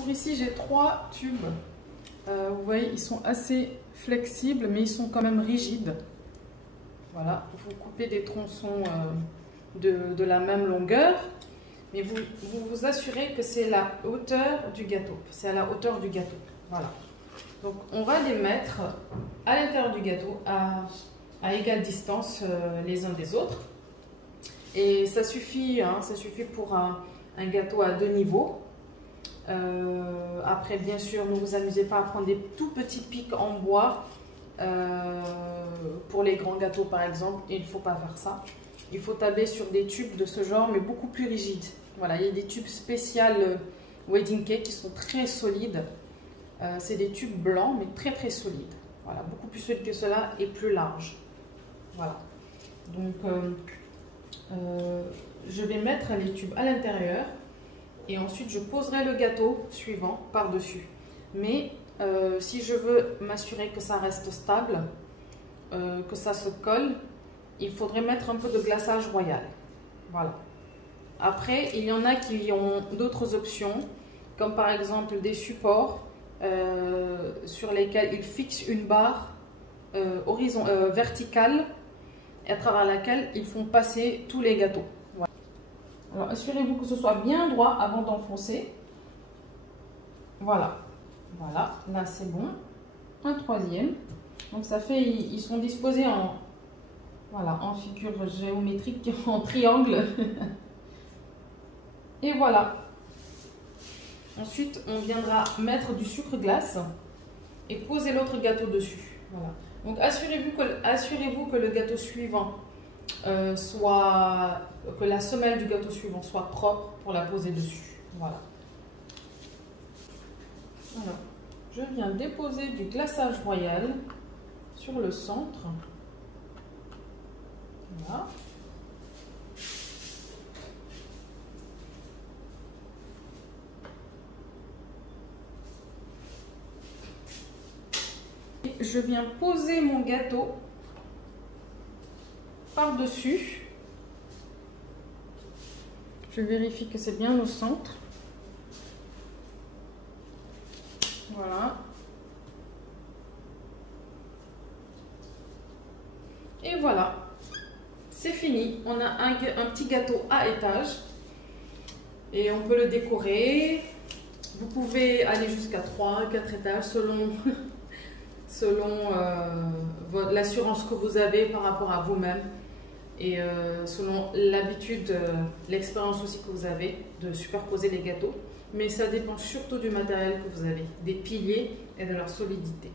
pour ici, j'ai 3 tubes. Vous voyez, ils sont assez flexibles, mais ils sont quand même rigides. Voilà, vous coupez des tronçons de la même longueur, mais vous assurez que c'est la hauteur du gâteau. C'est à la hauteur du gâteau. Voilà. Donc, on va les mettre à l'intérieur du gâteau à égale distance les uns des autres. Et ça suffit, hein, ça suffit pour un gâteau à 2 niveaux. Après, bien sûr, ne vous amusez pas à prendre des tout petits pics en bois pour les grands gâteaux, par exemple. Il ne faut pas faire ça. Il faut tabler sur des tubes de ce genre, mais beaucoup plus rigides. Voilà, il y a des tubes spéciaux wedding cake qui sont très solides. C'est des tubes blancs, mais très très solides. Voilà, beaucoup plus solides que cela et plus larges. Voilà. Donc, je vais mettre les tubes à l'intérieur. Et ensuite, je poserai le gâteau suivant par-dessus. Mais si je veux m'assurer que ça reste stable, que ça se colle, il faudrait mettre un peu de glaçage royal. Voilà. Après, il y en a qui ont d'autres options, comme par exemple des supports sur lesquels ils fixent une barre verticale à travers laquelle ils font passer tous les gâteaux. Alors, assurez-vous que ce soit bien droit avant d'enfoncer. Voilà. Voilà, là c'est bon. Un troisième. Donc ça fait, ils sont disposés en, voilà, en figure géométrique, en triangle. Et voilà. Ensuite, on viendra mettre du sucre glace et poser l'autre gâteau dessus. Voilà. Donc assurez-vous que le gâteau suivant que la semelle du gâteau suivant soit propre pour la poser dessus. Voilà. Alors, je viens déposer du glaçage royal sur le centre. Voilà. Et je viens poser mon gâteau par-dessus. Je vérifie que c'est bien au centre. Voilà. Et voilà. C'est fini. On a un petit gâteau à étage. Et on peut le décorer. Vous pouvez aller jusqu'à 3, 4 étages selon l'assurance que vous avez par rapport à vous-même. Et selon l'habitude, l'expérience aussi que vous avez de superposer les gâteaux. Mais ça dépend surtout du matériel que vous avez, des piliers et de leur solidité.